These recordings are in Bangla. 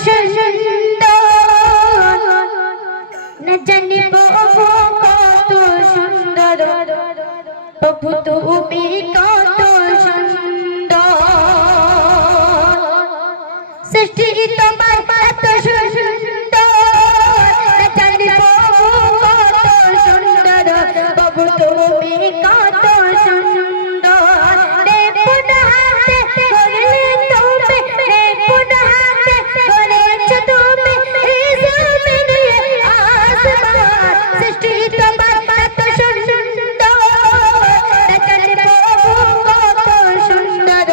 সুন্দর না জানিব কত সুন্দর প্রভু তুমি কত সুন্দর সৃষ্টি তোমার এত সুন্দর না জানিব কত সুন্দর প্রভু তুমি কত সুন্দর দেখুন হাতে ধরলে তুমি দেখুন হাতে ধরেছ তুমি এই জমিনে আসমান সৃষ্টি তোমার এত সুন্দর না জানিব কত সুন্দর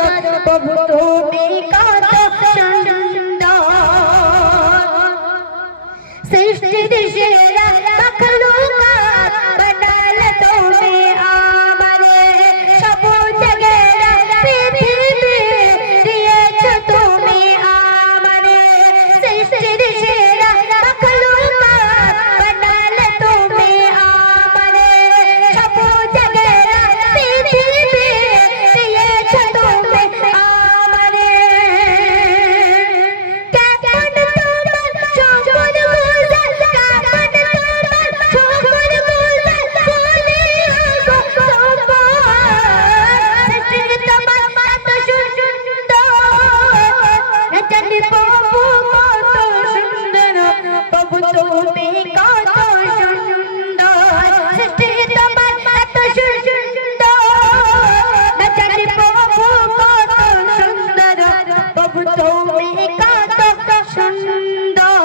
প্রভু তুমি কত সুন্দর সৃষ্টি দিশেরা মখলুকাত বানাল তুমি আমারে সবুজ ঘেরা পৃথিবী দিয়েছ তুমি আমারে সৃষ্টি দিশেরা মখলুকাত বানাল তুমি আমারে সবুজ ঘেরা পৃথিবী দিয়েছ তুমি আমারে কেমন তোমার চমন গুজার কেমন তোমার চমন গুজার বলে গো তোমার সৃষ্টি তোমার এত সুন্দর না জানি প্রভু কত সুন্দর প্রভু তুমি কত সুন্দর সৃষ্টি তোমার এত সুন্দর না জানি প্রভু কত সুন্দর প্রভু তুমি কত সুন্দর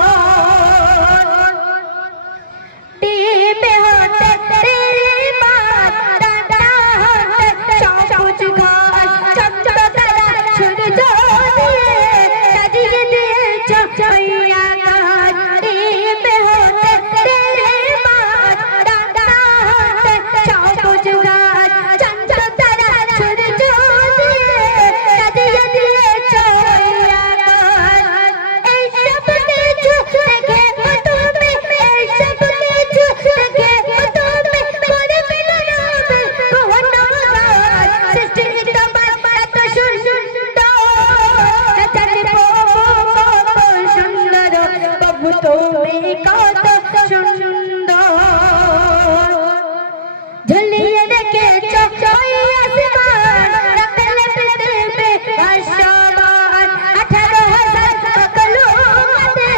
टीमे होते तेरी बात दादा होते सबकुछ घास चमचो तारा सूरज दिए सजिए दिए चमैया घास टीमे होते तेरी बात दादा होते सबकुछ घास चमचो तारा सूरज दिए सजिए दिए चमैया घास ऐ सब কিছু দেখে তুমি এই সব কিছু দেখে তুমি করে ফেলো রবে কোহনাগার সৃষ্টি তোমার এত সুন্দর না জানি প্রভু কত সুন্দর প্রভু তুমি কত সুন্দর ঝুলিয়ে রেখেছ ওই আসমান রাখলে পৃথিবী আসমান 18,000 মখলুকাতে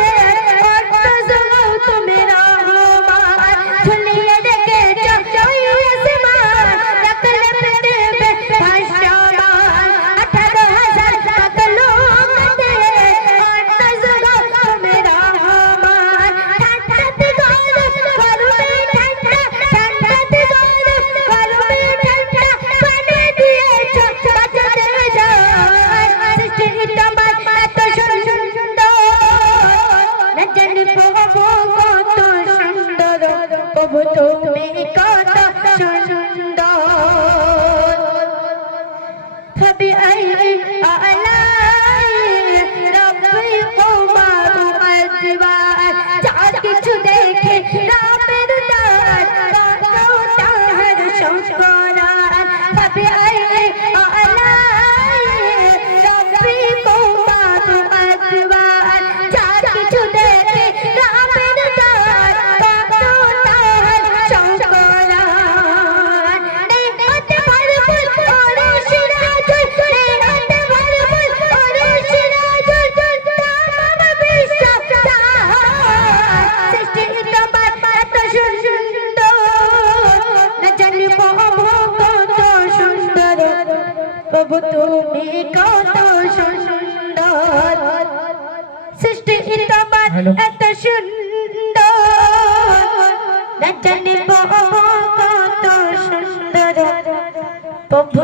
কত জগৎ তুমি রহমান ঝুলিয়ে রেখেছ ওই আসমান রাখলে পৃথিবী আসমান 18,000 মখলুকাতে কত জগৎ তুমি রহমান ঠান্ডাতে গরম গরমে ঠান্ডা ঠান্ডাতে গরম গরমে ঠান্ডা পানি দিয়েছ বাঁচাতে যায় সৃষ্টি তোমার এত সুন্দর না জানি প্রভু কত সুন্দর প্রভু তুমি কত সুন্দর فبأي آلاء ربكما تكذبان যা কিছু দেখে রামের দান কত তাহার সংস্করণ فبأي آلاء ربكما تكذبان যা কিছু দেখে রামের দান কত তাহার সংস্করণ নেহাতে ভরপুর ওরে সিরাজুল নেহাতে ভরপুর ওরে সিরাজুল তামাম বিশ্ব তাহার সৃষ্টি তোমার এত সুন্দর না জানি প্রভু কত সুন্দর প্রভু তুমি কত সুন্দর সৃষ্টি তোমার এত সুন্দর না জানি প্রভু কত সুন্দর প্রভু